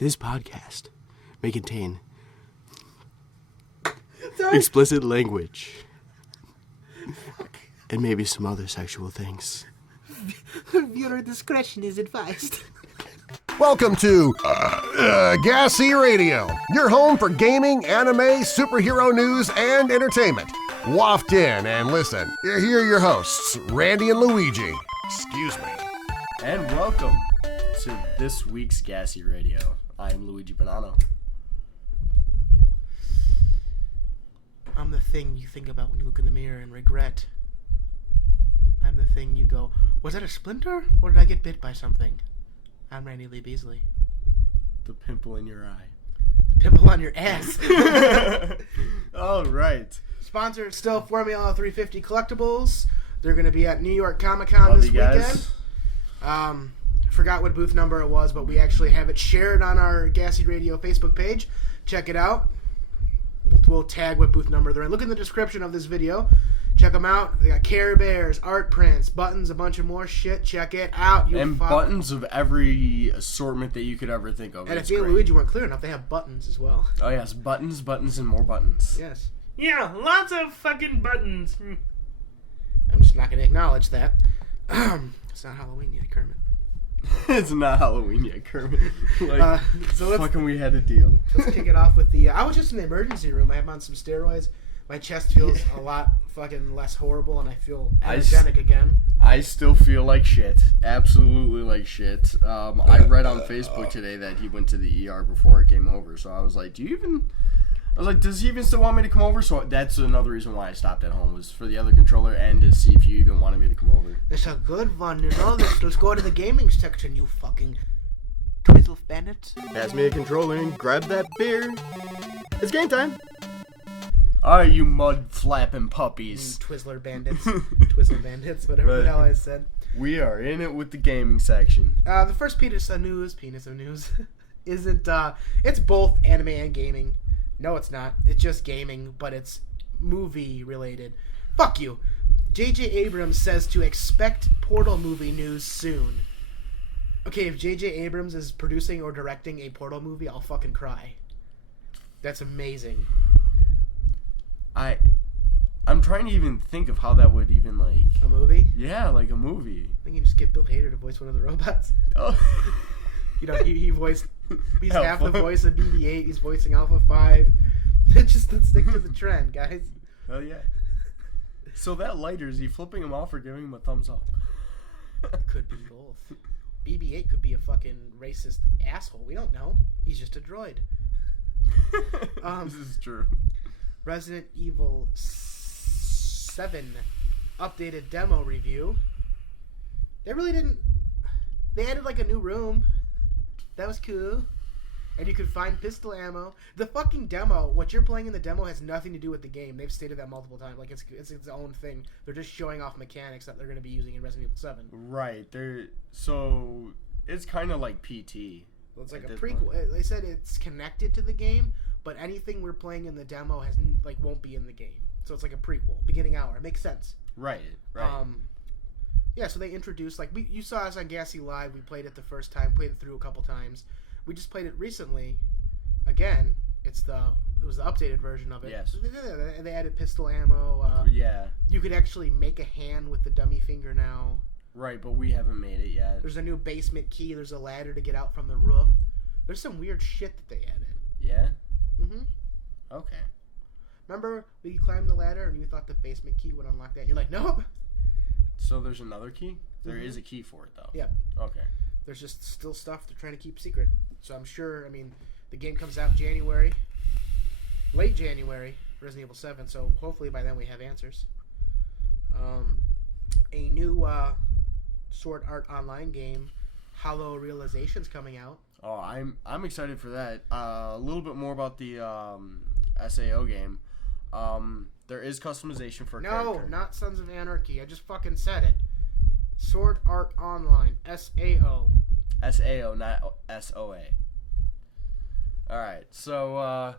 This podcast may contain explicit language and maybe some other sexual things. Viewer discretion is advised. Welcome to G.A.S.E Radio, your home for gaming, anime, superhero news, and entertainment. Waft in and listen. Here are your hosts, Randy and Luigi. Excuse me. And welcome to this week's G.A.S.E Radio. I'm Luigi Bonanno. I'm the thing you think about when you look in the mirror and regret. I'm the thing you go, was that a splinter or did I get bit by something? I'm Randy Lee Beasley. The pimple in your eye. The pimple on your ass. All right. Sponsor still Formula 350 Collectibles. They're going to be at New York Comic Con this weekend. Forgot what booth number it was, but we actually have it shared on our G.A.S.E Radio Facebook page. Check it out. We'll tag what booth number they're in. Look in the description of this video. Check them out. They got Care Bears, art prints, buttons, a bunch of more shit. Check it out. Buttons of every assortment that you could ever think of. And if you and Luigi weren't clear enough, they have buttons as well. Oh, yes. Buttons, and more buttons. Yes. Yeah, lots of fucking buttons. I'm just not going to acknowledge that. It's not Halloween yet, Kermit. It's not Halloween yet, Kermit. So fucking we had a deal. Let's kick it off with the... I was just in the emergency room. I'm on some steroids. My chest feels a lot fucking less horrible, and I feel energetic again. I still feel like shit. Absolutely like shit. I read on Facebook today that he went to the ER before I came over, so I was like, does he even still want me to come over? So that's another reason why I stopped at home, was for the other controller and to see if you even wanted me to come over. It's a good one, you know. Let's go to the gaming section, you fucking Twizzle bandit. Pass me a controller and grab that beer. It's game time. Alright, you mud-flapping puppies. Twizzler bandits. Twizzle bandits, whatever the hell I said. We are in it with the gaming section. The first penis of news, isn't, it's both anime and gaming. No, it's not. It's just gaming, but it's movie-related. Fuck you. J.J. Abrams says to expect Portal movie news soon. Okay, if J.J. Abrams is producing or directing a Portal movie, I'll fucking cry. That's amazing. I'm trying to even think of how that would even, like... A movie? Yeah, like a movie. I think you just get Bill Hader to voice one of the robots. Oh. You know, he voiced... He's Alpha. half the voice of BB-8. He's voicing Alpha 5. Let's stick to the trend, guys. Hell yeah. So that lighter, is he flipping him off or giving him a thumbs up? Could be both. BB-8 could be a fucking racist asshole. We don't know. He's just a droid. This is true. Resident Evil 7 updated demo review. They really didn't... They added like a new room. That was cool. And you could find pistol ammo. The fucking demo, what you're playing in the demo has nothing to do with the game. They've stated that multiple times. Like, it's its own thing. They're just showing off mechanics that they're going to be using in Resident Evil 7. Right. So, it's kind of like PT. Well, it's like a prequel. They said it's connected to the game, but anything we're playing in the demo won't be in the game. So it's like a prequel, beginning hour. It makes sense. Right. Yeah, so they introduced, you saw us on G.A.S.E Live. We played it the first time, played it through a couple times. We just played it recently. Again, it was the updated version of it. Yes. They added pistol ammo. Yeah. You could actually make a hand with the dummy finger now. Right, but we haven't made it yet. There's a new basement key. There's a ladder to get out from the roof. There's some weird shit that they added. Yeah? Mm-hmm. Okay. Remember, we climbed the ladder and you thought the basement key would unlock that? You're like, nope. So there's another key? There is a key for it, though. Yeah. Okay. There's just still stuff they're trying to keep secret. So I'm sure, the game comes out January. Late January, Resident Evil 7. So hopefully by then we have answers. A new Sword Art Online game, Hollow Realization's coming out. Oh, I'm excited for that. A little bit more about the SAO game. There is customization for a character. No, not Sons of Anarchy. I just fucking said it. Sword Art Online, SAO. SAO, not SOA. Alright, so,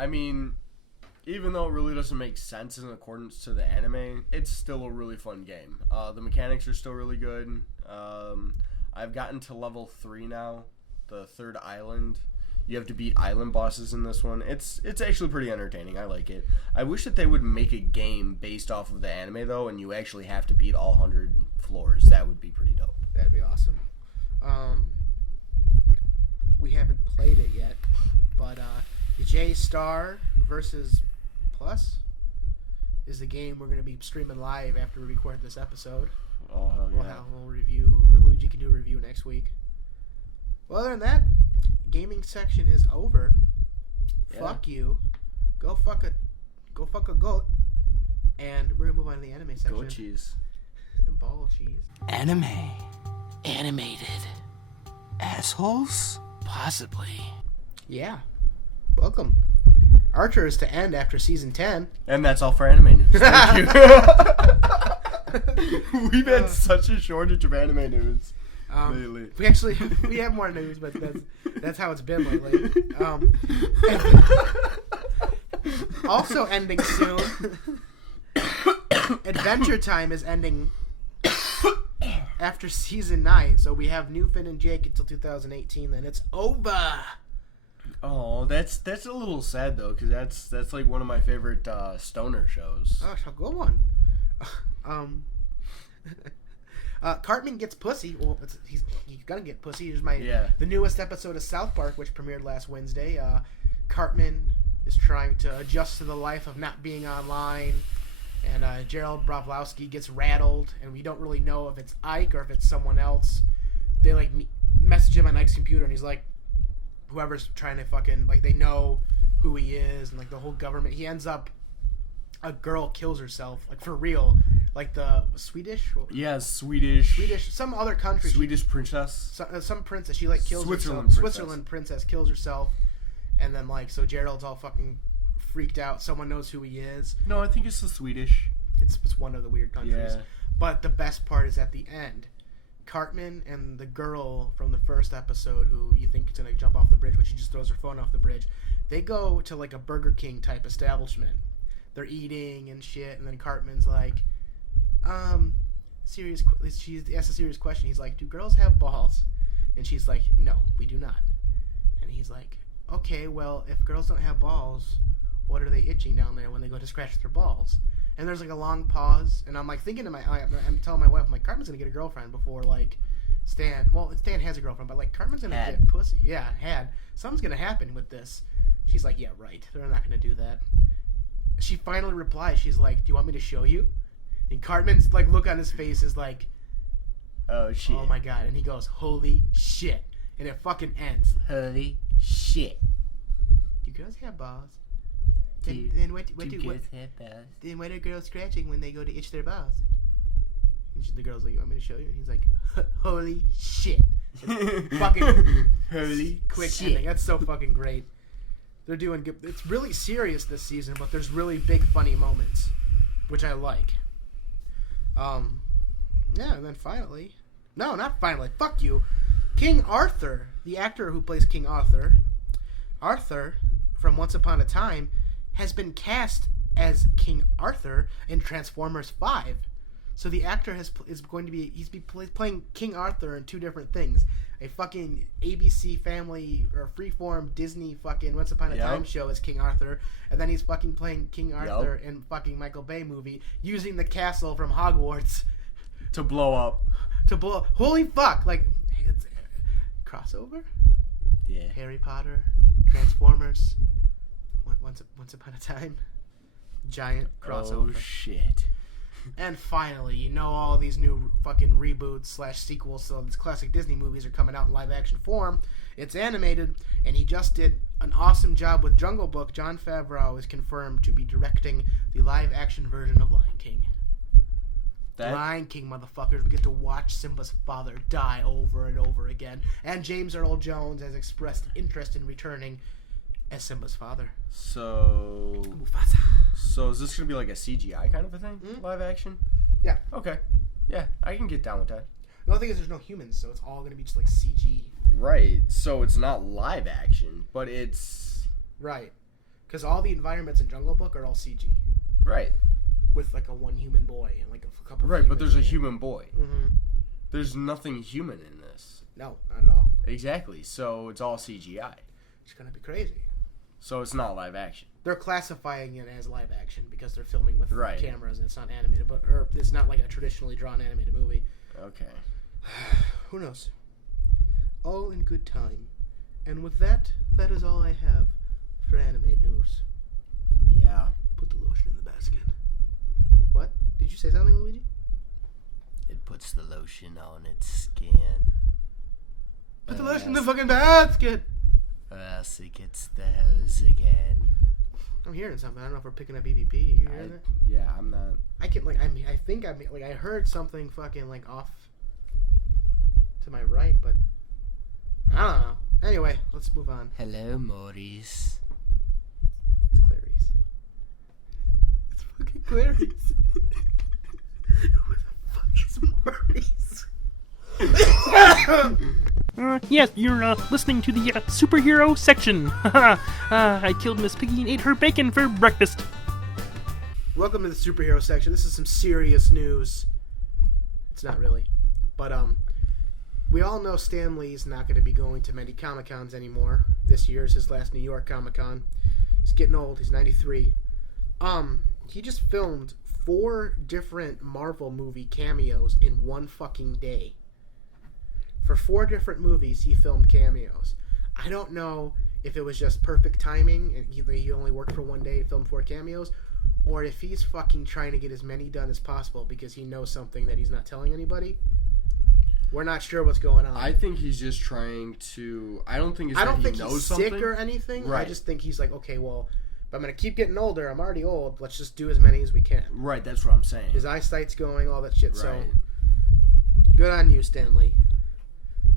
even though it really doesn't make sense in accordance to the anime, it's still a really fun game. The mechanics are still really good. I've gotten to level 3 now. the third island. You have to beat island bosses in this one. It's actually pretty entertaining. I like it. I wish that they would make a game based off of the anime though, and you actually have to beat all 100 floors. That would be pretty dope. That'd be awesome. We haven't played it yet, but J.A.S.E versus Plus is the game we're going to be streaming live after we record this episode. Oh, hell yeah. We'll review. Luigi can do a review next week. Well, other than that, gaming section is over. Yeah. Fuck you. Go fuck a goat. And we're going to move on to the anime section. Goat cheese. Ball cheese. Anime. Animated. Assholes? Possibly. Yeah. Welcome. Archer is to end after season 10. And that's all for anime news. Thank you. We've had such a shortage of anime news lately. We have more news, but that's how it's been lately. Also ending soon. Adventure Time is ending after season 9, so we have new Finn and Jake until 2018. Then it's over. Oh, that's a little sad though, because that's like one of my favorite stoner shows. Oh, a good one. Cartman gets pussy. Well, he's gonna get pussy. Here's the newest episode of South Park, which premiered last Wednesday. Cartman is trying to adjust to the life of not being online, and Gerald Bravlowski gets rattled, and we don't really know if it's Ike or if it's someone else. They like message him on Ike's computer, and he's like, whoever's trying to fucking, like, they know who he is, and like the whole government. He ends up, a girl kills herself, like for real, like the Swedish. Yeah, Swedish. Some other country. Swedish princess. Some princess. She like kills Switzerland herself. princess. Switzerland princess kills herself, and then like so Gerald's all fucking freaked out. Someone knows who he is. No, I think it's the Swedish. It's one of the weird countries. Yeah. But the best part is at the end. Cartman and the girl from the first episode, who you think is going to jump off the bridge, but she just throws her phone off the bridge, they go to like a Burger King type establishment. They're eating and shit, and then Cartman's like, she asks a serious question. He's like, do girls have balls? And she's like, no, we do not. And he's like, okay, well, if girls don't have balls, what are they itching down there when they go to scratch their balls? And there's like a long pause, and I'm like thinking I'm telling my wife, I'm like, Cartman's gonna get a girlfriend before like Stan has a girlfriend, but like Cartman's gonna get pussy. Yeah, something's gonna happen with this. She's like, yeah, right, they're not gonna do that. She finally replies, she's like, do you want me to show you? And Cartman's like look on his face is like, oh shit, oh my god, and he goes, holy shit, and it fucking ends. Holy shit. Do girls have balls? Then what are girls scratching when they go to itch their balls? And the girl's like, you want me to show you? And he's like, holy shit. Fucking holy quick shit. ending. That's so fucking great. They're doing good. It's really serious this season, but there's really big funny moments, which I like. Yeah, and then finally, no, not finally, fuck you, King Arthur, the actor who plays King Arthur from Once Upon a Time, has been cast as King Arthur in Transformers 5. So the actor he's playing King Arthur in two different things. A fucking ABC Family or Freeform Disney fucking Once Upon a Time show as King Arthur, and then he's fucking playing King Arthur in fucking Michael Bay movie using the castle from Hogwarts to blow up. Holy fuck! Like, it's crossover. Yeah. Harry Potter, Transformers, Once Upon a Time, giant crossover. Oh shit. And finally, all these new fucking reboots / sequels to these classic Disney movies are coming out in live action form. It's animated, and he just did an awesome job with Jungle Book. Jon Favreau is confirmed to be directing the live action version of Lion King. Lion King, motherfuckers. We get to watch Simba's father die over and over again. And James Earl Jones has expressed interest in returning as Simba's father. So Mufasa. So is this going to be like a CGI kind of a thing? Mm-hmm. Live action? Yeah. Okay. Yeah, I can get down with that. The only thing is there's no humans, so it's all going to be just like CG. Right. So it's not live action, but it's... Right. Because all the environments in Jungle Book are all CG. Right. With like a one human boy and like a couple. Right, but there's a human boy. Mm-hmm. There's nothing human in this. No, not at all. Exactly. So it's all CGI. It's gonna be crazy. So it's not live action. They're classifying it as live action because they're filming with Right. cameras and it's not animated, or it's not like a traditionally drawn animated movie. Okay. Who knows? All in good time. And with that, that is all I have for anime news. Yeah. Put the lotion in the basket. What? Did you say something, Luigi? It puts the lotion on its skin. Put the lotion in the fucking basket! Or else it gets the hose again. I'm hearing something. I don't know if we're picking up EVP. You hearing that? Yeah, I'm not. I can I think I heard something fucking like off to my right, but I don't know. Anyway, let's move on. Hello, Maurice. It's Clarice. It's fucking Clarice. Who the fuck is Maurice? Yes, you're listening to the superhero section. I killed Miss Piggy and ate her bacon for breakfast. Welcome to the superhero section. This is some serious news. It's not really, but we all know Stan Lee's not going to be going to many Comic-Cons anymore. This year is his last New York Comic-Con. He's getting old. He's 93. He just filmed 4 different Marvel movie cameos in one fucking day. For 4 different movies, he filmed cameos. I don't know if it was just perfect timing and he only worked for one day and filmed 4 cameos, or if he's fucking trying to get as many done as possible because he knows something that he's not telling anybody. We're not sure what's going on. I think he's just trying to. I don't think it's that he knows he's something. sick or anything. Right. I just think he's like, okay, well, if I'm going to keep getting older, I'm already old. Let's just do as many as we can. Right, that's what I'm saying. His eyesight's going, all that shit. Right. So, good on you, Stanley.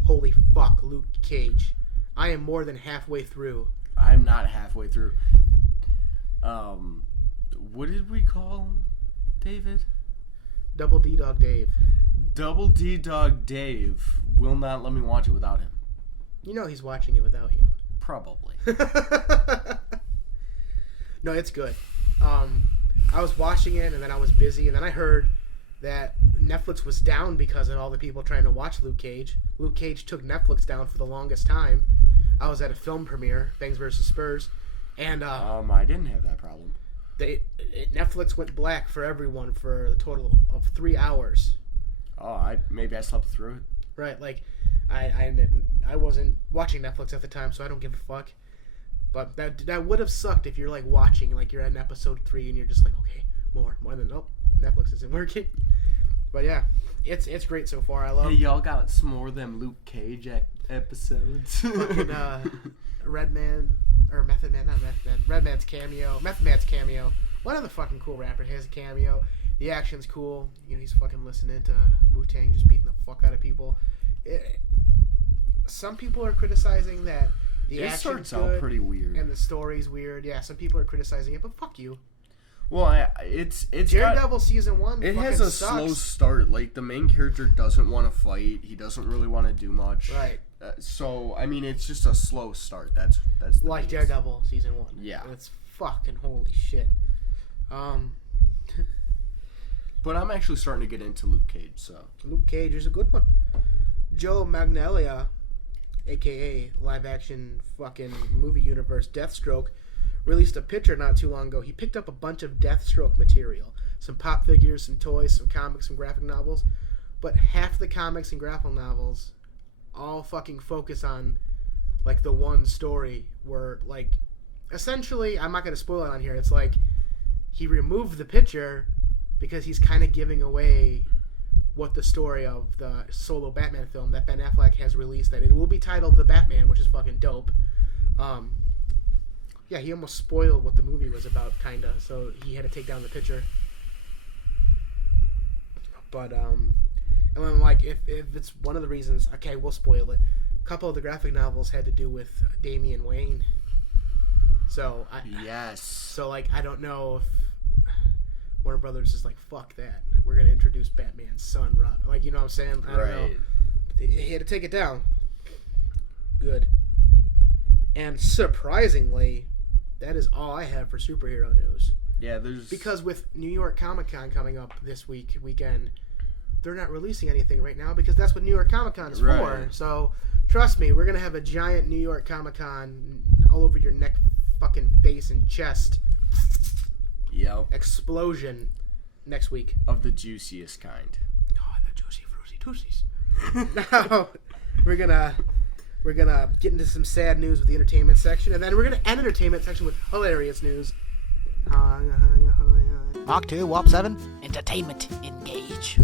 Holy fuck, Luke Cage. I am more than halfway through. I'm not halfway through. What did we call David? Double D Dog Dave. Double D Dog Dave will not let me watch it without him. You know he's watching it without you. Probably. No, it's good. I was watching it and then I was busy and then I heard that Netflix was down because of all the people trying to watch Luke Cage. Luke Cage took Netflix down for the longest time. I was at a film premiere, Bangs vs. Spurs, and I didn't have that problem. Netflix went black for everyone for a total of 3 hours. Oh, maybe I slept through it. Right, like I wasn't watching Netflix at the time, so I don't give a fuck. But that would have sucked if you're like watching, like you're at episode 3 and you're just like, okay, more, and then nope, Netflix isn't working. But yeah, it's great so far. I love. Hey, y'all got some more of them Luke Cage episodes. Fucking Redman or Method Man, not Method Man. Redman's cameo, Method Man's cameo. One other fucking cool rapper has a cameo. The action's cool. You know, he's fucking listening to Wu-Tang, just beating the fuck out of people. Some people are criticizing that the it action's starts good out pretty weird, and the story's weird. Yeah, some people are criticizing it, but fuck you. Well, it's Daredevil season 1. It fucking has a sucks. slow start. Like the main character doesn't want to fight. He doesn't really want to do much. Right. So I mean, it's just a slow start. That's the Like biggest. Daredevil season 1. Yeah. And it's fucking holy shit. But I'm actually starting to get into Luke Cage. So Luke Cage is a good one. Joe Magnolia, aka live action fucking movie universe Deathstroke, released a picture not too long ago. He picked up a bunch of Deathstroke material. Some pop figures, some toys, some comics, some graphic novels. But half the comics and graphic novels all fucking focus on like the one story where like essentially, I'm not going to spoil it on here. It's like he removed the picture because he's kind of giving away what the story of the solo Batman film that Ben Affleck has released, that it will be titled The Batman, which is fucking dope. Yeah, he almost spoiled what the movie was about, kinda, so he had to take down the picture. But, and then, like, if it's one of the reasons, okay, we'll spoil it. A couple of the graphic novels had to do with Damian Wayne. So, yes. So, like, I don't know if Warner Brothers is like, fuck that. We're going to introduce Batman's son, Robin. Like, you know what I'm saying? I don't know. But he had to take it down. Good. And surprisingly, that is all I have for superhero news. Yeah, there's... Because with New York Comic Con coming up this weekend, they're not releasing anything right now because that's what New York Comic Con is for. Right. So trust me, we're gonna have a giant New York Comic Con all over your neck, fucking face and chest Yep. explosion next week. Of the juiciest kind. Oh, the juicy fruity toosies. Now we're gonna get into some sad news with the entertainment section, and then we're gonna end entertainment section with hilarious news. Mach 2, Warp 7. Entertainment, engage.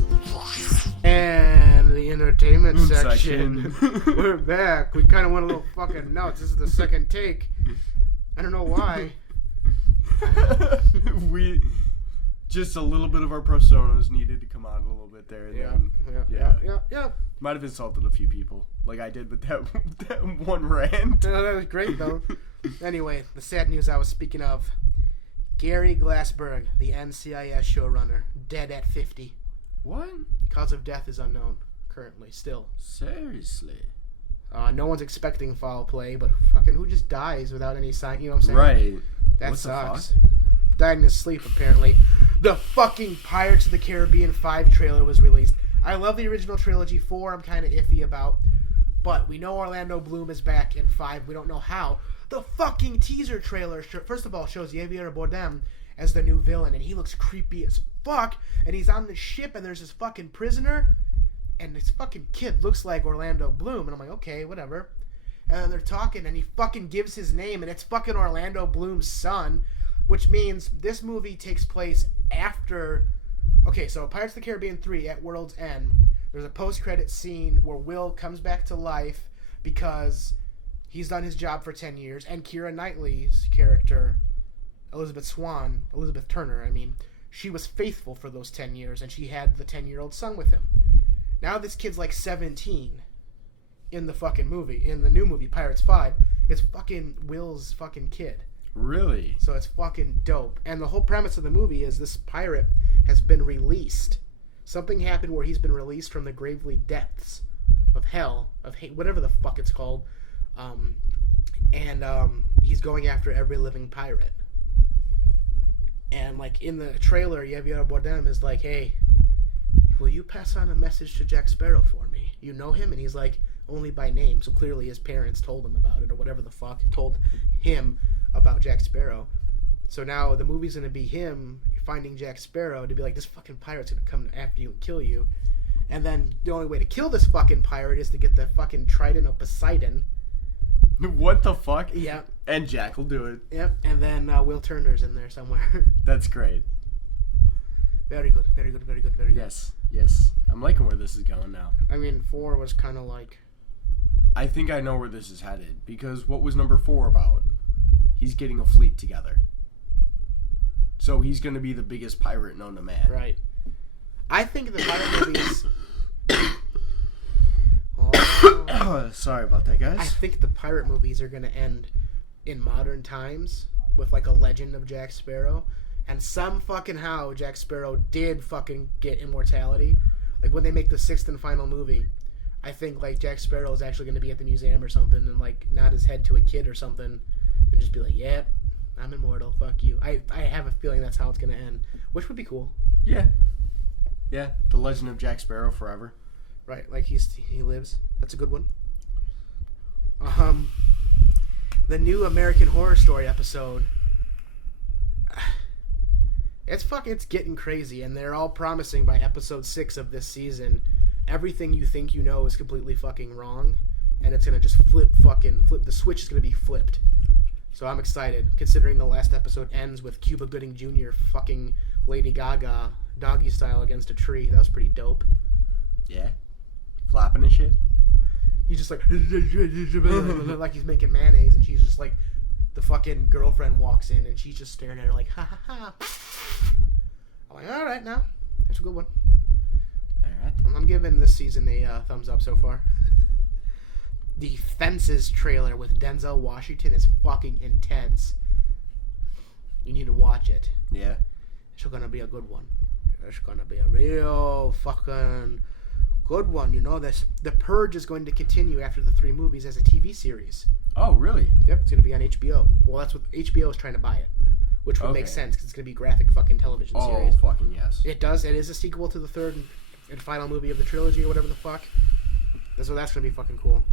And the entertainment Section. section. We're back. We kind of went a little fucking nuts. This is the second take. I don't know why. We just a little bit of our personas needed to come out a little bit there. And Yeah. Might have insulted a few people, like I did with that one rant. No, that was great, though. Anyway, the sad news I was speaking of. Gary Glassberg, the NCIS showrunner, dead at 50. What? Cause of death is unknown, currently, still. Seriously? No one's expecting foul play, but fucking who just dies without any sign, you know what I'm saying? Right. That What sucks. the fuck? Died in his sleep, apparently. The fucking Pirates of the Caribbean 5 trailer was released. I love the original trilogy. 4 I'm kind of iffy about. But we know Orlando Bloom is back in 5. We don't know how. The fucking teaser trailer, first of all, shows Javier Bardem as the new villain, and he looks creepy as fuck. And he's on the ship, and there's this fucking prisoner, and this fucking kid looks like Orlando Bloom. And I'm like, okay, whatever. And they're talking, and he fucking gives his name, and it's fucking Orlando Bloom's son, which means this movie takes place after... Okay, so Pirates of the Caribbean 3 at World's End, there's a post-credit scene where Will comes back to life because he's done his job for 10 years, and Keira Knightley's character, Elizabeth Turner, she was faithful for those 10 years, and she had the 10-year-old son with him. Now this kid's like 17 in the fucking movie, in the new movie, Pirates 5. It's fucking Will's fucking kid. Really? So it's fucking dope. And the whole premise of the movie is this pirate has been released. Something happened where he's been released from the gravely depths of hell, of hate, whatever the fuck it's called. He's going after every living pirate. And like in the trailer, Javier Bardem is like, "Hey, will you pass on a message to Jack Sparrow for me? You know him?" And he's like, "Only by name." So clearly his parents told him about it, or whatever the fuck, told him about Jack Sparrow. So now the movie's gonna be him finding Jack Sparrow to be like, this fucking pirate's gonna come after you and kill you. And then the only way to kill this fucking pirate is to get the fucking trident of Poseidon. What the fuck? Yep. And Jack will do it. Yep. And then Will Turner's in there somewhere. That's great. Very good. Very good. Very good. Very good. Yes. I'm liking where this is going now. 4 was kind of like... I think I know where this is headed, because what was number 4 about? He's getting a fleet together. So he's going to be the biggest pirate known to man. Right. I think the pirate movies... Sorry about that, guys. I think the pirate movies are going to end in modern times with like a legend of Jack Sparrow. And some fucking how Jack Sparrow did fucking get immortality. Like when they make the 6th and final movie, I think like Jack Sparrow is actually going to be at the museum or something and like nod his head to a kid or something and just be like, "Yep, I'm immortal, fuck you." I have a feeling that's how it's going to end, which would be cool. Yeah. The Legend of Jack Sparrow forever. Right, like he lives. That's a good one. The new American Horror Story episode. It's getting crazy, and they're all promising by episode 6 of this season, everything you think you know is completely fucking wrong, and it's gonna just flip. The switch is gonna be flipped. So I'm excited, considering the last episode ends with Cuba Gooding Jr. fucking Lady Gaga doggy style against a tree. That was pretty dope. Yeah. Flapping and shit. He's just like like he's making mayonnaise, and she's just like, the fucking girlfriend walks in, and she's just staring at her like, ha ha ha. I'm like, all right, now that's a good one. All right. I'm giving this season a thumbs up so far. The Fences trailer with Denzel Washington is fucking intense. You need to watch it. Yeah. It's gonna be a good one. It's gonna be a real fucking good one. You know this. The Purge is going to continue after the 3 movies as a TV series. Oh, really? Yep, it's gonna be on HBO. Well, that's what HBO is trying to buy it, which would make sense because it's gonna be graphic fucking television series. Oh, fucking yes. It does. It is a sequel to the 3rd and final movie of the trilogy or whatever the fuck. So that's gonna be fucking cool.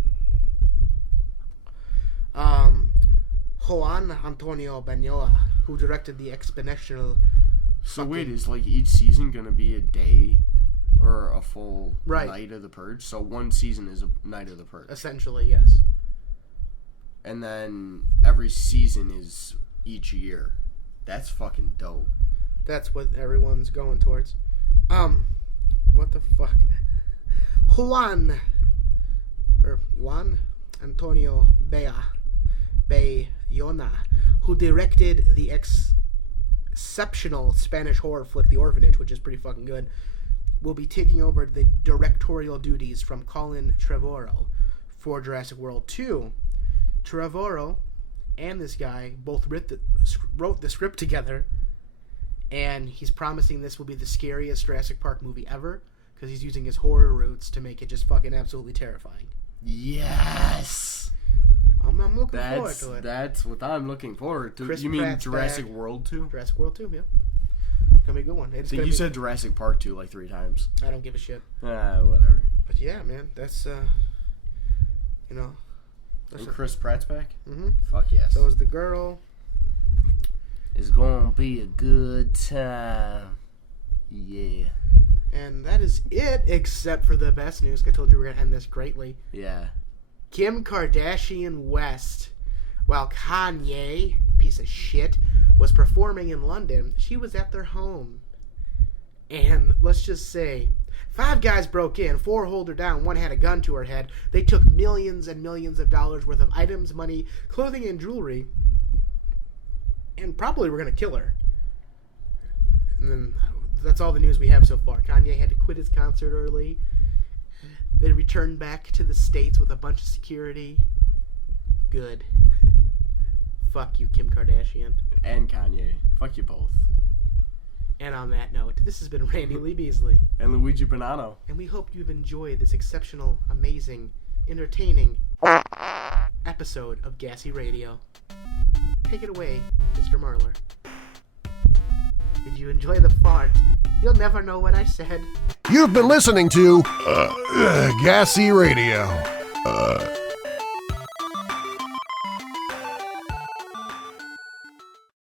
Juan Antonio Banyola, who directed the exponential. So wait, is like each season gonna be a day or a full Right. night of the Purge? So one season is a night of the Purge, Essentially, yes. and then every season is each year. That's fucking dope. That's what everyone's going towards. What the fuck? Juan Antonio Bayona, who directed the exceptional Spanish horror flick The Orphanage, which is pretty fucking good, will be taking over the directorial duties from Colin Trevorrow for Jurassic World 2. Trevorrow and this guy both wrote the script together, and he's promising this will be the scariest Jurassic Park movie ever, because he's using his horror roots to make it just fucking absolutely terrifying. Yes! I'm looking forward to it. That's what I'm looking forward to. Chris You mean Pratt's Jurassic back. World 2? Jurassic World 2, yeah. Gonna be a good one. I think you said Jurassic Park 2 like 3 times. I don't give a shit. Whatever. But yeah, man, that's, And Chris Pratt's back? Mm-hmm. Fuck yes. So is the girl. It's gonna be a good time. Yeah. And that is it, except for the best news. I told you we were going to end this greatly. Yeah. Kim Kardashian West, while Kanye, piece of shit, was performing in London, she was at their home. And let's just say, 5 guys broke in, 4 hold her down, 1 had a gun to her head. They took millions and millions of dollars worth of items, money, clothing, and jewelry. And probably were going to kill her. And then that's all the news we have so far. Kanye had to quit his concert early. They returned back to the States with a bunch of security. Good. Fuck you, Kim Kardashian. And Kanye. Fuck you both. And on that note, this has been Randy Lee Beasley. And Luigi Bonanno. And we hope you've enjoyed this exceptional, amazing, entertaining episode of G.A.S.E Radio. Take it away, Mr. Merler. Did you enjoy the fart? You'll never know what I said. You've been listening to G.A.S.E Radio.